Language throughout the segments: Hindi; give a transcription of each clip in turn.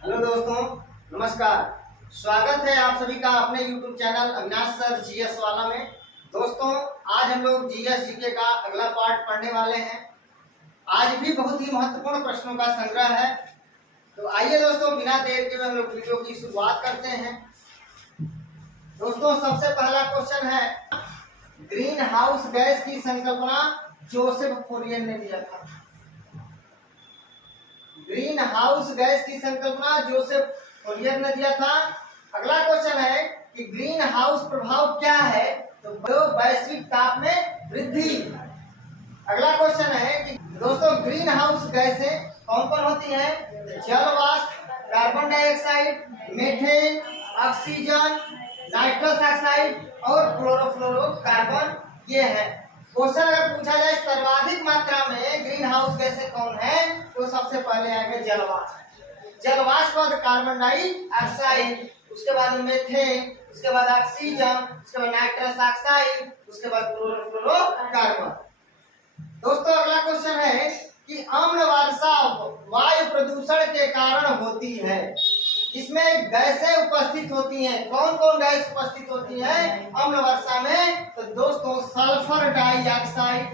हेलो दोस्तों, नमस्कार। स्वागत है आप सभी का अपने YouTube channel Avinash sir GS वाला में। दोस्तों, आज हम लोग जीएस जीके का अगला पार्ट पढ़ने वाले हैं। आज भी बहुत ही महत्वपूर्ण प्रश्नों का संग्रह है। तो आइए दोस्तों, बिना देर के हम लोग वीडियो की शुरुआत करते हैं। दोस्तों, सबसे पहला क्वेश्चन है, ग्रीन हाउस गैस की संकल्पना जोसेफ फोरियर ने दिया था। ग्रीन हाउस गैस की संकल्पना जोसेफ फोरियर ने दिया था। अगला क्वेश्चन है कि ग्रीन हाउस प्रभाव क्या है, तो वैश्विक ताप में वृद्धि। अगला क्वेश्चन है कि दोस्तों ग्रीन हाउस गैसें कौन कौन होती हैं? जल वाष्प, carbon dioxide, methane, oxygen, nitrous oxide और क्लोरोफ्लोरोकार्बन, ये है। क्वेश्चन अगर पूछा जाए सर्वाधिक मात्रा में ग्रीन हाउस गैसें कौन है, तो सबसे पहले आएगा जलवाष्प। जलवाष्प बाद कार्बन डाइऑक्साइड, उसके बाद मीथेन, उसके बाद ऑक्सीजन, उसके बाद नाइट्रस ऑक्साइड, उसके बाद क्लोरोफ्लोरोकार्बन। दोस्तों अगला क्वेश्चन है कि अम्ल वर्षा वायु प्रदूषण के कारण होती है। इसमें गैसें उपस्थित होती हैं। कौन कौन गैस उपस्थित होती है अम्ल वर्षा में? तो दोस्तों sulphur dioxide,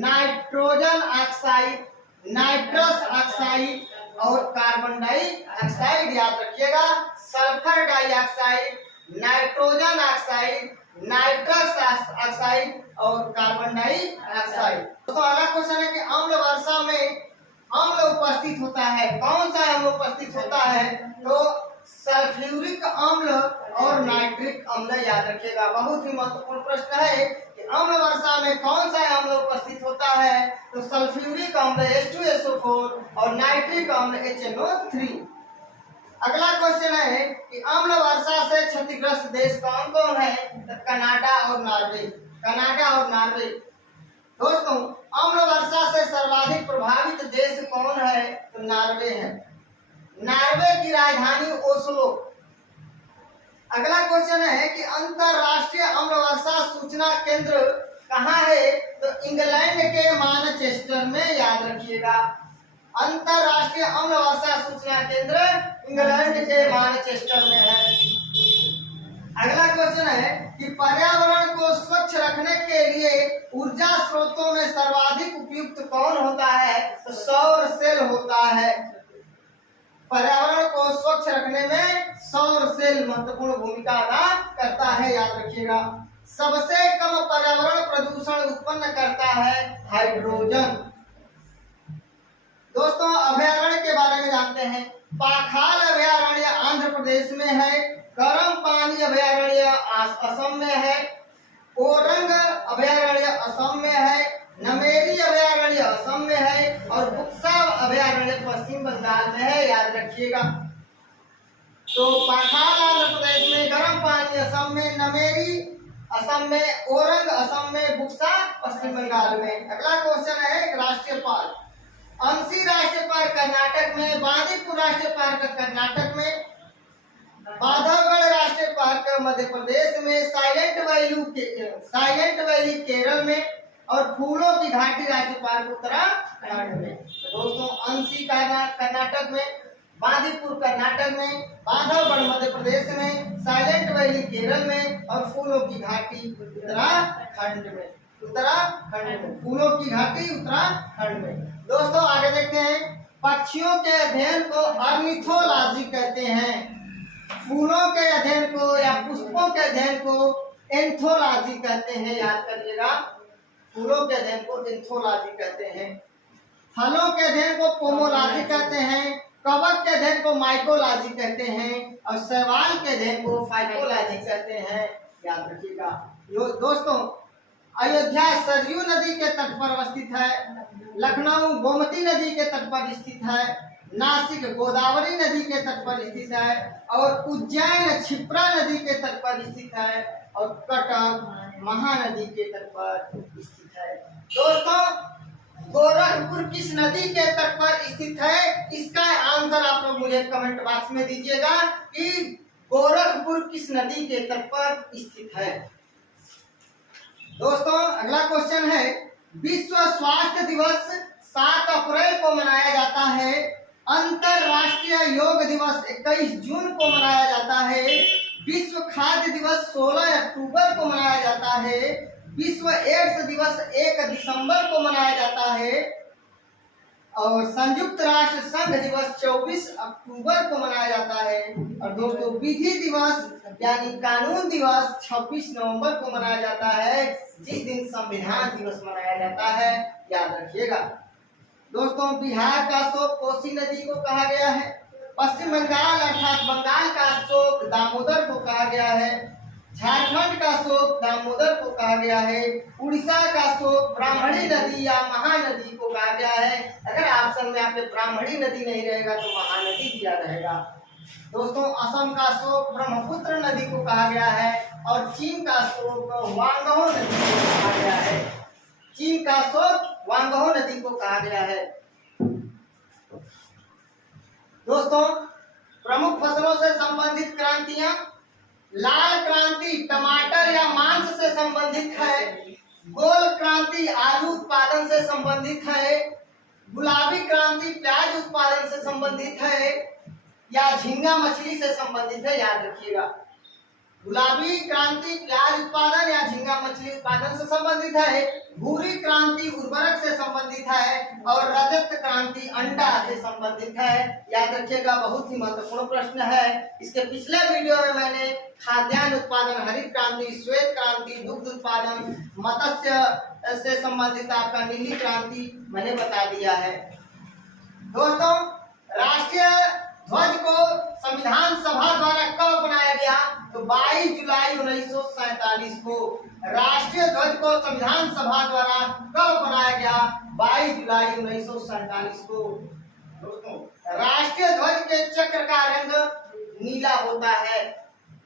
nitrogen oxide, nitrous oxide और कार्बन डाइऑक्साइड। याद रखिएगा, sulphur dioxide, nitrogen oxide, nitrous oxide और कार्बन डाइऑक्साइड। तो अगला क्वेश्चन है कि अम्ल वर्षा में अम्ल उपस्थित होता है। कौन सा अम्ल उपस्थित होता है? तो सल्फ्यूरिक अम्ल और नाइट्रिक अम्ल। याद रखिएगा, बहुत ही महत्वपूर्ण प्रश्न है कि अम्ल वर्षा में कौन सा अम्ल उपस्थित होता है? तो सल्फ्यूरिक अम्ल H2SO4 और नाइट्रिक अम्ल HNO3। अगला क्वेश्चन है कि अम्ल वर्षा से क्षतिग्रस्त देश कौन कौन है? तो कनाडा और नॉर्वे। कनाडा और नॉर्वे। दोस्तों अम्ल वर्षा से सर्वाधिक प्रभावित देश कौन है? तो नॉर्वे है। नॉर्वे की राजधानी ओस्लो। अगला क्वेश्चन है कि अंतरराष्ट्रीय अम्ल वर्षा सूचना केंद्र कहाँ है? तो इंग्लैंड के मानचेस्टर में। याद रखिएगा, अंतरराष्ट्रीय अम्ल वर्षा सूचना केंद्र इंग्लैंड के मानचेस्टर में है। अगला क्वेश्चन है कि पर्यावरण को स्वच्छ रखने के लिए ऊर्जा स्रोतों में सर्वाधिक उपयुक्त कौन होता है? तो सौर सेल होता है। पर्यावरण को स्वच्छ रखने में सौर सेल महत्वपूर्ण भूमिका अदा करता है। याद रखिएगा, सबसे कम पर्यावरण प्रदूषण उत्पन्न करता है हाइड्रोजन। दोस्तों अभयारण्य के बारे में जानते हैं। पाखाल अभयारण्य आंध्र प्रदेश में है। गर्म पानी अभयारण्य असम में है। ओरंग अभयारण्य असम में है। नमेरी अभयारण्य असम में है और बुक्सा अभयारण्य पश्चिम बंगाल में है। याद रखिएगा, तो पाखाल आंध्र प्रदेश में, गर्म पानी असम में, नमेरी असम में, ओरंग असम में, बुक्सा पश्चिम बंगाल में। अगला क्वेश्चन है राष्ट्रीय पार्क। अंशी राष्ट्रीय पार्क कर्नाटक में, बांदीपुर राष्ट्रीय पार्क कर्नाटक में, बांधवगढ़ राष्ट्रीय पार्क मध्य प्रदेश में, साइलेंट वैली केरल में और फूलों की घाटी राष्ट्रीय पार्क उत्तराखंड में। तो दोस्तों अंशी कर्नाटक में, बांदीपुर कर्नाटक में, बांधवगढ़ मध्य प्रदेश में, साइलेंट वैली केरल में और फूलों की घाटी उत्तराखंड में। फूलों की घाटी उत्तराखंड में। दोस्तों आगे देखते हैं, पक्षियों के अध्ययन को ऑर्निथोलॉजी कहते हैं। फूलों के अध्ययन को या पुष्पों के अध्ययन को एंथोलॉजी कहते हैं। याद करिएगा, फूलों के अध्ययन को एंथोलॉजी कहते हैं। फलों के अध्ययन को पोमोलॉजी कहते हैं। कवक के अध्ययन को माइकोलॉजी कहते हैं और शैवाल के अध्ययन को फाइकोलॉजी कहते हैं। याद रखिएगा। दोस्तों अयोध्या सरयू नदी के तट पर अवस्थित है। लखनऊ गोमती नदी के तट पर स्थित है। नासिक गोदावरी नदी के तट पर स्थित है और उज्जैन क्षिप्रा नदी के तट पर स्थित है और कटक महानदी के तट पर स्थित है। दोस्तों गोरखपुर किस नदी के तट पर स्थित है? इसका आंसर आप लोग मुझे कमेंट बॉक्स में दीजिएगा कि गोरखपुर किस नदी के तट पर स्थित है। दोस्तों अगला क्वेश्चन है, विश्व स्वास्थ्य दिवस 7 अप्रैल को मनाया जाता है। अंतरराष्ट्रीय योग दिवस 21 जून को मनाया जाता है। विश्व खाद्य दिवस 16 अक्टूबर को मनाया जाता है। विश्व एड्स दिवस 1 दिसंबर को मनाया जाता है और संयुक्त राष्ट्र संघ दिवस 24 अक्टूबर को मनाया जाता है। और दोस्तों विधि दिवस यानी कानून दिवस 26 नवंबर को मनाया जाता है, जिस दिन संविधान दिवस मनाया जाता है, याद रखिएगा। दोस्तों बिहार का शोक कोसी नदी को कहा गया है। पश्चिम बंगाल अर्थात बंगाल का शोक दामोदर को कहा गया है। झारखंड का शोक दामोदर को कहा गया है। उड़ीसा का शोक ब्राह्मणी नदी या महानदी को कहा गया है। अगर ऑप्शन में आपके ब्राह्मणी नदी नहीं रहेगा तो महानदी दिया रहेगा। दोस्तों असम का शोक ब्रह्मपुत्र नदी को कहा गया है और चीन का शोक वांगहो नदी को कहा गया है। चीन का शोक वांगहो नदी को कहा गया है। दोस्तों प्रमुख फसलों से संबंधित क्रांतियां, लाल क्रांति टमाटर या मांस से संबंधित है। गोल क्रांति आलू उत्पादन से संबंधित है। गुलाबी क्रांति प्याज उत्पादन से संबंधित है या झींगा मछली से संबंधित है, याद रखिएगा। गुलाबी क्रांति प्याज उत्पादन या झींगा मछली उत्पादन से संबंधित है। भूरी क्रांति उर्वरक से संबंधित है और रजत क्रांति अंडा से संबंधित है, याद रखिएगा। बहुत ही महत्वपूर्ण प्रश्न है। इसके पिछले वीडियो में मैंने खाद्यान्न उत्पादन, हरित क्रांति, श्वेत क्रांति, दुग्ध उत्पादन, मत्स्य से संबंधित आपका नीली क्रांति मैंने बता दिया है। दोस्तों राष्ट्रीय ध्वज को संविधान सभा द्वारा कब बनाया गया? तो 22 जुलाई 1947 को राष्ट्रीय ध्वज को संविधान सभा द्वारा कब बनाया गया? 22 जुलाई 1947 को। दोस्तों राष्ट्रीय ध्वज के चक्र का रंग नीला होता है,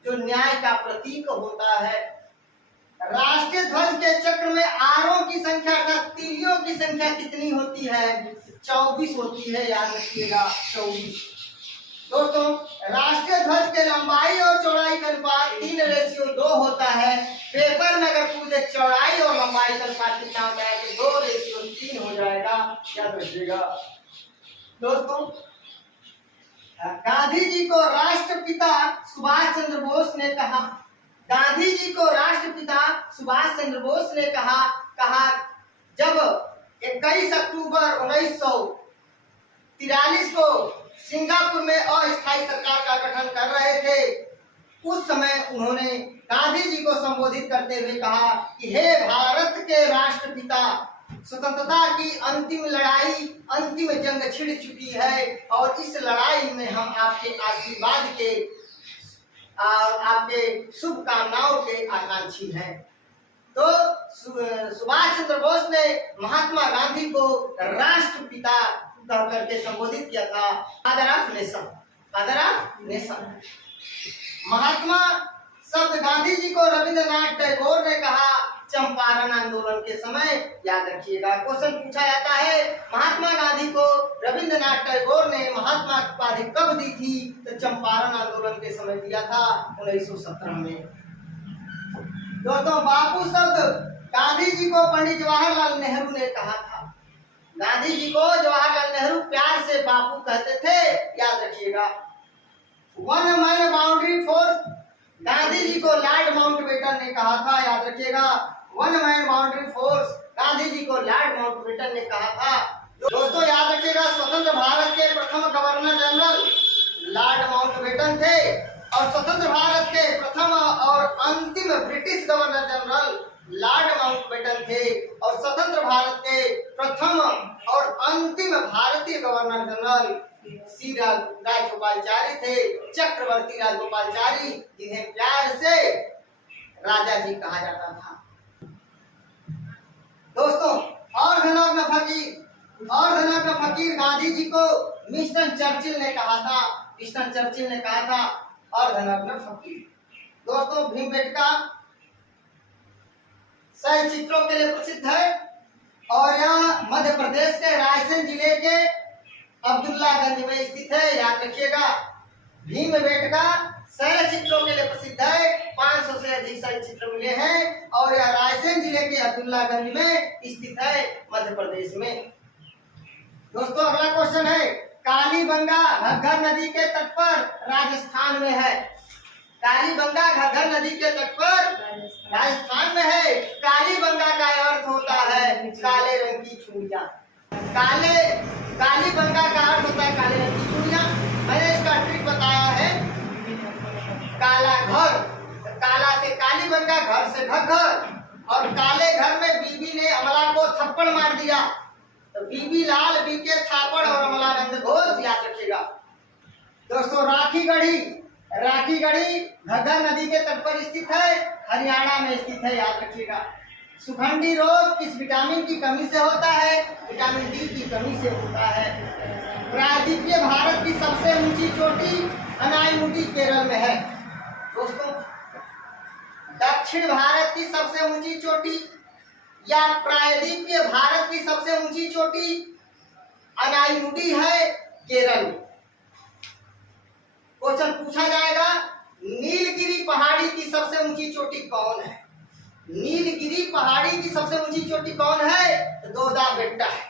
जो न्याय का प्रतीक होता है। राष्ट्रीय ध्वज के चक्र में आरों की संख्या अर्थात तीलियों की संख्या कितनी होती है? 24 होती है, याद रखिएगा 24। दोस्तों राष्ट्रीय ध्वज के लंबाई और चौड़ाई का अनुपात 3:2 होता है। पेपर में अगर पूछे चौड़ाई और लंबाई का अनुपात कितना होता है तो 2:3 हो जाएगा, याद रखिएगा। दोस्तों गांधी जी को राष्ट्रपिता सुभाष चंद्र बोस ने कहा, गांधी जी को राष्ट्रपिता सुभाष चंद्र बोस ने कहा जब 21 अक्टूबर 1943 को सिंगापुर में अस्थायी सरकार का गठन कर रहे थे, उस समय उन्होंने गांधी जी को संबोधित करते हुए कहा कि हे भारत के राष्ट्रपिता, स्वतंत्रता की अंतिम लड़ाई, अंतिम जंग छिड़ चुकी है और इस लड़ाई में हम आपके आशीर्वाद के, आपके शुभकामनाओं के आकांक्षी हैं। तो सुभाष चंद्र बोस ने महात्मा गांधी को राष्ट्रपिता कह करके संबोधित किया था। Father of nation, father of nation. Mahatma शब्द गांधी जी को रविंद्रनाथ टैगोर ने कहा चंपारण आंदोलन के समय, याद रखिएगा। क्वेश्चन पूछा जाता है महात्मा गांधी को रविंद्रनाथ टैगोर ने महात्मा की उपाधि कब दी थी? तो चंपारण आंदोलन के समय दिया था 1917 में। दोस्तों बापू शब्द गांधी जी को पंडित जवाहरलाल नेहरू ने कहा था। गांधी जी को जवाहरलाल नेहरू प्यार से बापू कहते थे, याद रखिएगा। One man boundary force Gandhi ji को लॉर्ड माउंटबेटन ने कहा था, याद रखिएगा। One man boundary force Gandhi ji को लॉर्ड माउंटबेटन ने कहा था। दोस्तों याद रखिएगा स्वतंत्र भारत के प्रथम गवर्नर जनरल लॉर्ड माउंटबेटन थे और स्वतंत्र भारत के प्रथम और अंतिम British governor general Lord Mountbatten थे और स्वतंत्र भारत के प्रथम और अंतिम भारतीय गवर्नर जनरल श्री राजगोपालचारी थे, चक्रवर्ती राजगोपालचारी, जिन्हें प्यार से राजा जी कहा जाता था। दोस्तों और धनौर फकीर गांधी जी को विंस्टन चर्चिल ने कहा था, विंस्टन चर्चिल ने कहा था और धनौर फकीर। दोस्तों भीमबेटका सही चित्रों के लिए प्रसिद्ध है और यह मध्य प्रदेश के रायसेन जिले के अब्दुल्लागंज में स्थित है, याद रखिएगा। भीमबेटका शैल चित्रों के लिए प्रसिद्ध है, 500 से अधिक शैल चित्र मिले हैं और यह रायसेन जिले के अब्दुल्लागंज में स्थित है, मध्य प्रदेश में। दोस्तों अगला क्वेश्चन है कालीबंगा घग्गर नदी के तट पर राजस्थान में है। कालीबंगा घग्गर नदी के तट पर राजस्थान में है। कालीबंगा का अर्थ होता है काले रंग की चूड़ियां। कालीबंगा का अर्थ होता है काले रंग की चूड़ियां। मैंने इसका ट्रिक बताया है। काला घर, काला से कालीबंगा, घर से घग्गर, और काले घर में बीबी ने अमला को थप्पड़ मार दिया तो बीबी लाल बीके थापड़ और अमला नंद घोष, याद रखिएगा। दोस्तों राखी गढ़ी घग्गर नदी के तट पर स्थित है, हरियाणा में स्थित है, याद रखिएगा। सुखंडी रोग किस विटामिन की कमी से होता है? विटामिन डी की कमी से होता है। प्रायद्वीपीय भारत की सबसे ऊंची चोटी अनाईमुडी केरल में है। दोस्तों दक्षिण भारत की सबसे ऊंची चोटी या प्रायद्वीपीय भारत की सबसे ऊंची चोटी अनाईमुडी है, केरल में। क्वेश्चन पूछा जाएगा, नीलगिरी पहाड़ी की सबसे ऊंची चोटी कौन है? नीलगिरी पहाड़ी की सबसे ऊंची चोटी कौन है? तो दोदा बेट्टा है,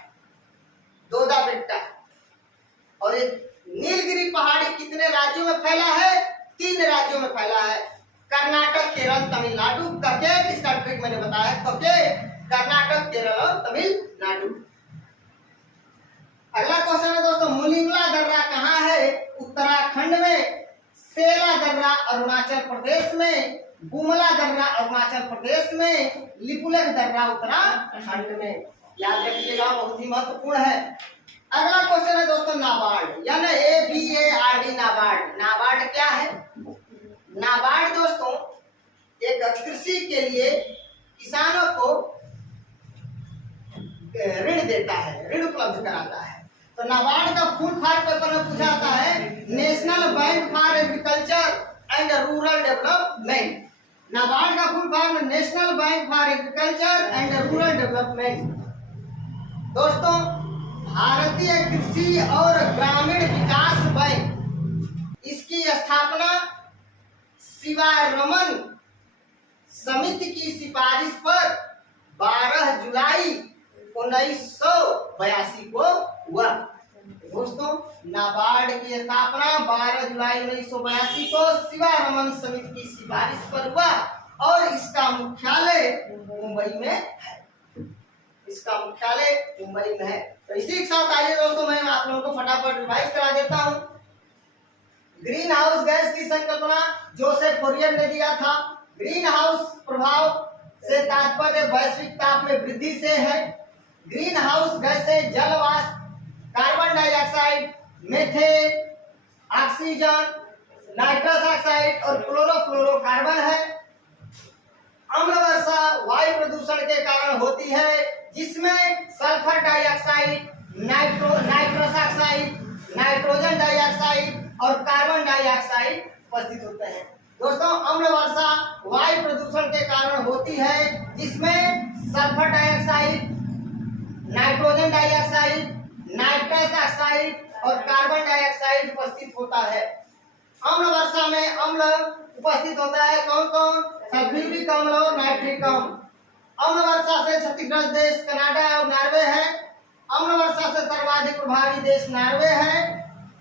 दोदा बेट्टा। और एक नीलगिरी पहाड़ी कितने राज्यों में फैला है? 3 राज्यों में फैला है, कर्नाटक, केरल, तमिलनाडु। कके इसका ट्रिक मैंने बताया, कके कर्नाटक, केरल और तमिलनाडु। अगला क्वेश्चन है दोस्तों, मुनिंगला दर्रा कहाँ है? उत्तराखंड में। सेला दर्रा अरुणाचल प्रदेश में। गुमला दर्रा अरुणाचल प्रदेश में। लिपुलेख दर्रा उत्तराखंड में, याद रखिएगा, बहुत ही महत्वपूर्ण है। अगला क्वेश्चन है दोस्तों, नाबार्ड, यानी ABARD, नाबार्ड। नाबार्ड क्या है? नाबार्ड दोस्तों एक कृषि के लिए किसानों को ऋण देता है, ऋण उपलब्ध कराता है। तो नाबार्ड का फुल फॉर्म पेपर में पूछा जाता है, national bank for agriculture and rural development. NABARD का full form national bank for agriculture and rural development. दोस्तों भारतीय कृषि और ग्रामीण विकास बैंक, इसकी स्थापना शिवारमन समिति की सिफारिश पर 12 जुलाई 1982 को हुआ। दोस्तों नाबार्ड की स्थापना 12 जुलाई 1982 को शिवारमन समिति की सिफारिश पर हुआ और इसका मुख्यालय मुंबई में है। इसका मुख्यालय मुंबई में है। तो इसी के साथ आइए दोस्तों, मैं आप लोगों को फटाफट रिवाइज करा देता हूँ। ग्रीन हाउस गैस की संकल्पना जोसेफ फोरियर ने दिया था। ग्रीन हाउस प्रभाव से तात्पर्य वैश्विक ताप में वृद्धि से है। ग्रीन हाउस गैसें जल वाष्प, carbon dioxide, methane, oxygen, nitrous oxide और क्लोरोफ्लोरोकार्बन है। अम्ल वर्षा वायु प्रदूषण के कारण होती है, जिसमें sulphur dioxide, nitrous oxide, nitrogen dioxide और कार्बन डाइऑक्साइड उपस्थित होते हैं। दोस्तों अम्ल वर्षा वायु प्रदूषण के कारण होती है, जिसमें sulphur dioxide, nitrogen dioxide, nitrous oxide और कार्बन डाइऑक्साइड उपस्थित होता है। अम्ल वर्षा में अम्ल उपस्थित होता है, कौन कौन? सल्फ्यूरिक अम्ल और नाइट्रिक अम्ल। अम्ल वर्षा से क्षतिग्रस्त देश कनाडा और नॉर्वे है। अम्ल वर्षा से सर्वाधिक प्रभावी देश नॉर्वे है।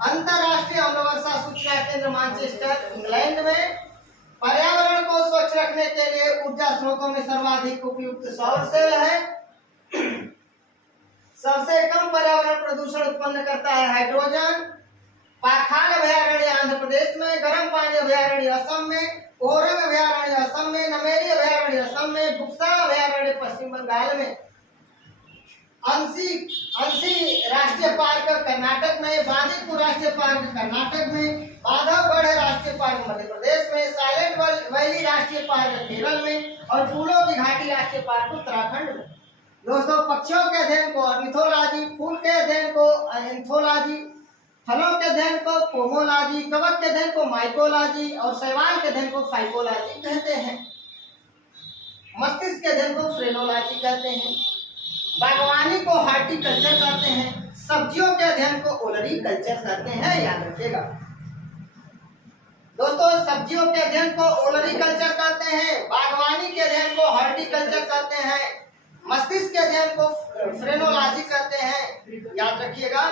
अंतरराष्ट्रीय अम्ल वर्षा सूचना केंद्र मैनचेस्टर, इंग्लैंड में। पर्यावरण को स्वच्छ रखने के लिए ऊर्जा स्रोतों में सर्वाधिक उपयुक्त सौर सेल है। सबसे कम पर्यावरण प्रदूषण उत्पन्न करता है हाइड्रोजन। पाखाल अभयारण्य आंध्र प्रदेश में। गर्म पानी अभयारण्य असम में। ओरंग अभयारण्य असम में। नमेरी अभयारण्य असम में। बुक्सा अभयारण्य पश्चिम बंगाल में। अंशी राष्ट्रीय पार्क कर्नाटक में। बांदीपुर राष्ट्रीय पार्क कर्नाटक में। बांधवगढ़ राष्ट्रीय पार्क मध्य प्रदेश में। साइलेंट वैली राष्ट्रीय पार्क केरल में और फूलों की घाटी राष्ट्रीय पार्क उत्तराखंड में। दोस्तों पक्षियों के अध्ययन को ऑर्निथोलॉजी, फूल के अध्ययन को एंथोलॉजी, फलों के अध्ययन को पोमोलॉजी, कवक के अध्ययन को माइकोलॉजी और शैवाल के अध्ययन को फाइकोलॉजी कहते हैं। मस्तिष्क के अध्ययन को फ्रेनोलॉजी कहते हैं। बागवानी को हार्टिकल्चर कहते हैं। सब्जियों के अध्ययन को ओलरीकल्चर कहते हैं, याद रखिएगा। दोस्तों सब्जियों के अध्ययन को ओलरीकल्चर कहते हैं। बागवानी के अध्ययन को हार्टिकल्चर कहते हैं। मस्तिष्क के अध्ययन को फ्रेनोलॉजी कहते हैं, याद रखिएगा।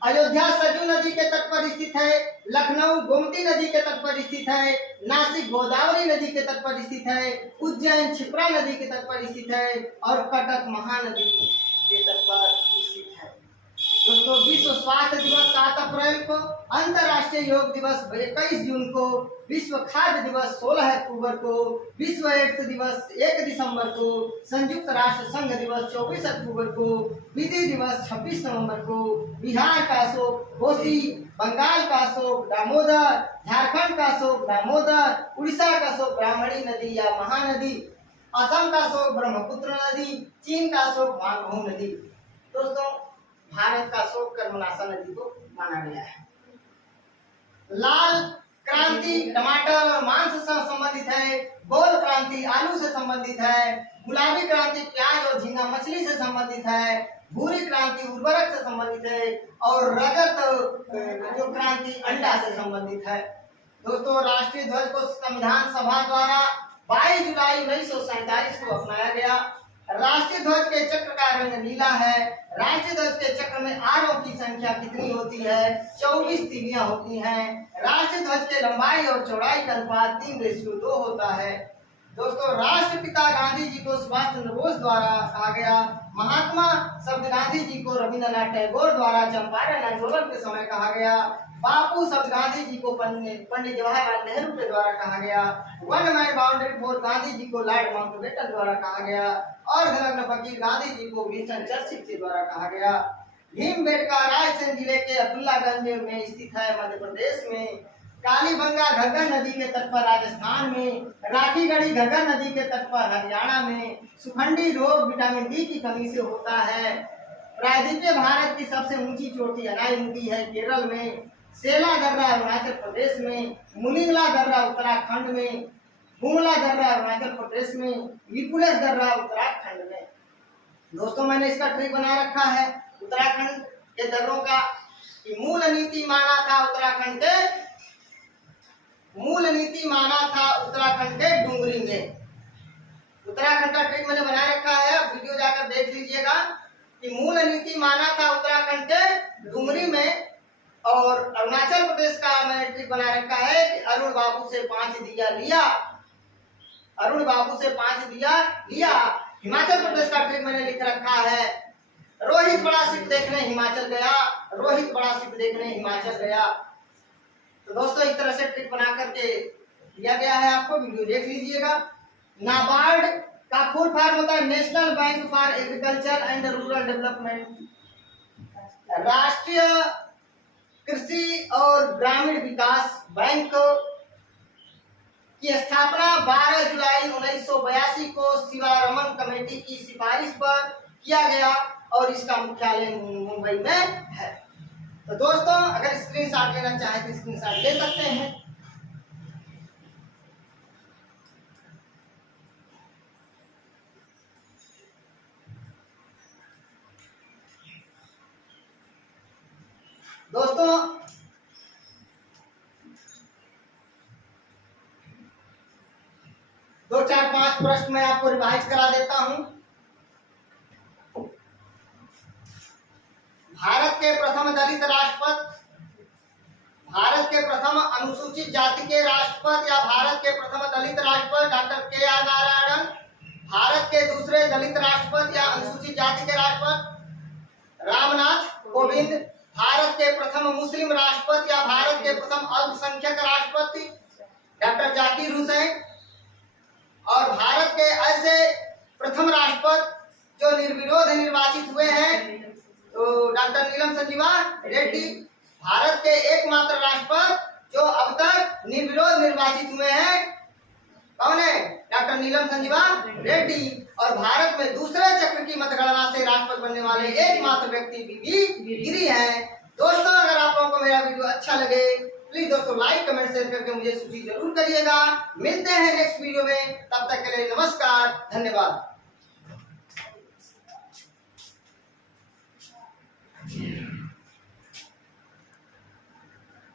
अयोध्या सरयू नदी के तट पर स्थित है। लखनऊ गोमती नदी के तट पर स्थित है। नासिक गोदावरी नदी के तट पर स्थित है। उज्जैन क्षिप्रा नदी के तट पर स्थित है और कटक महानदी के तट पर स्थित है। दोस्तों, विश्व स्वास्थ्य दिवस 7 अप्रैल को, अंतर्राष्ट्रीय योग दिवस 21 जून को, विश्व खाद्य दिवस 16 अक्टूबर को, विश्व एड्स दिवस 1 दिसंबर को, संयुक्त राष्ट्र संघ दिवस 24 अक्टूबर को, विधि दिवस 26 नवंबर को, बिहार का अशोक कोसी, बंगाल का अशोक दामोदर, झारखंड का अशोक दामोदर, उड़ीसा का अशोक ब्राह्मणी नदी या महानदी, असम का अशोक ब्रह्मपुत्र नदी, चीन का अशोक मानभू नदी। दोस्तों, भारत का अशोक कर्मनाशा नदी को माना गया है। लाल क्रांति टमाटर और मांस से संबंधित है। गोल क्रांति आलू से संबंधित है। गुलाबी क्रांति प्याज और झींगा मछली से संबंधित है। भूरी क्रांति उर्वरक से संबंधित है और रजत जो क्रांति अंडा से संबंधित है। दोस्तों, राष्ट्रीय ध्वज को संविधान सभा द्वारा 22 जुलाई 1947 को अपनाया गया। राष्ट्रीय ध्वज के चक्र का रंग नीला है। राष्ट्रीय ध्वज के चक्र में आरों की संख्या कितनी होती है? 24 तीलियां होती हैं। राष्ट्रीय ध्वज के लंबाई और चौड़ाई का अनुपात 3:2 होता है। दोस्तों, राष्ट्रपिता गांधी जी को सुभाष चंद्र बोस द्वारा कहा गया। महात्मा शब्द गांधी जी को रविंद्रनाथ टैगोर द्वारा चंपारण आंदोलन के समय कहा गया। बापू शब्द गांधी जी को पंडित जवाहरलाल नेहरू के द्वारा कहा गया। One man boundary for Gandhi ji को लॉर्ड माउंटबेटन द्वारा कहा गया और धनग्न फकीर गांधी जी को विंस्टन चर्चिल के द्वारा कहा गया। भीमबेटका रायसेन जिले के अब्दुल्लागंज में स्थित है, मध्य प्रदेश में। कालीबंगा घग्गर नदी के तट पर राजस्थान में। राखीगढ़ी घग्गर नदी के तट पर हरियाणा में। सुखंडी रोग विटामिन डी की कमी से होता है। प्रायद्वीपीय भारत की सबसे ऊंची चोटी अनाईमुखी है, केरल में। सेला दर्रा अरुणाचल प्रदेश में। मुनिंगला दर्रा उत्तराखंड में। बुंगला दर्रा अरुणाचल प्रदेश में। विपुलेश दर्रा उत्तराखंड में। दोस्तों, मैंने इसका ट्री बना रखा है उत्तराखंड के दर्रों का। मूल नीति माना था उत्तराखंड के डुंगरी में। उत्तराखंड का ट्रिक मैंने बना रखा है, वीडियो जाकर देख लीजिएगा कि मूल नीति माना था उत्तराखंड के डुंगरी में। और अरुणाचल प्रदेश का मैंने ट्रिक बना रखा है कि अरुण बाबू से 5 दिया लिया। हिमाचल प्रदेश का ट्रिक मैंने लिख रखा है, रोहित बड़ा शिप देखने हिमाचल गया। तो दोस्तों, इस तरह से ट्रिक बना करके दिया गया है, आपको वीडियो देख लीजिएगा। नाबार्ड का फुल फॉर्म होता है national bank for agriculture and rural development. राष्ट्रीय कृषि और ग्रामीण विकास बैंक की स्थापना 12 जुलाई 1982 को शिवारमन कमेटी की सिफारिश पर किया गया और इसका मुख्यालय मुंबई में है। तो दोस्तों, अगर स्क्रीनशॉट लेना चाहे तो स्क्रीनशॉट ले सकते हैं। दोस्तों, दो चार पांच प्रश्न मैं आपको रिवाइज करा देता हूं। भारत के प्रथम दलित राष्ट्रपति, भारत के प्रथम अनुसूचित जाति के राष्ट्रपति या भारत के प्रथम दलित राष्ट्रपति डॉक्टर के.आर. नारायणन। भारत के दूसरे दलित राष्ट्रपति या अनुसूचित जाति के राष्ट्रपति रामनाथ कोविंद। भारत के प्रथम मुस्लिम राष्ट्रपति या भारत के प्रथम अल्पसंख्यक राष्ट्रपति डॉक्टर जाकिर हुसैन। और भारत के ऐसे प्रथम राष्ट्रपति जो निर्विरोध निर्वाचित हुए हैं तो डॉक्टर नीलम संजीवा रेड्डी। भारत के एकमात्र राष्ट्रपति जो अब तक निर्विरोध निर्वाचित हुए हैं कौन है? डॉक्टर नीलम संजीवा रेड्डी। और भारत में दूसरे चक्र की मतगणना से राष्ट्रपति बनने वाले एकमात्र व्यक्ति बीबी गिरी हैं। दोस्तों, अगर आप लोगों को मेरा वीडियो अच्छा लगे प्लीज दोस्तों लाइक कमेंट शेयर करके मुझे सूची जरूर करिएगा। मिलते हैं नेक्स्ट वीडियो में, तब तक के लिए नमस्कार, धन्यवाद।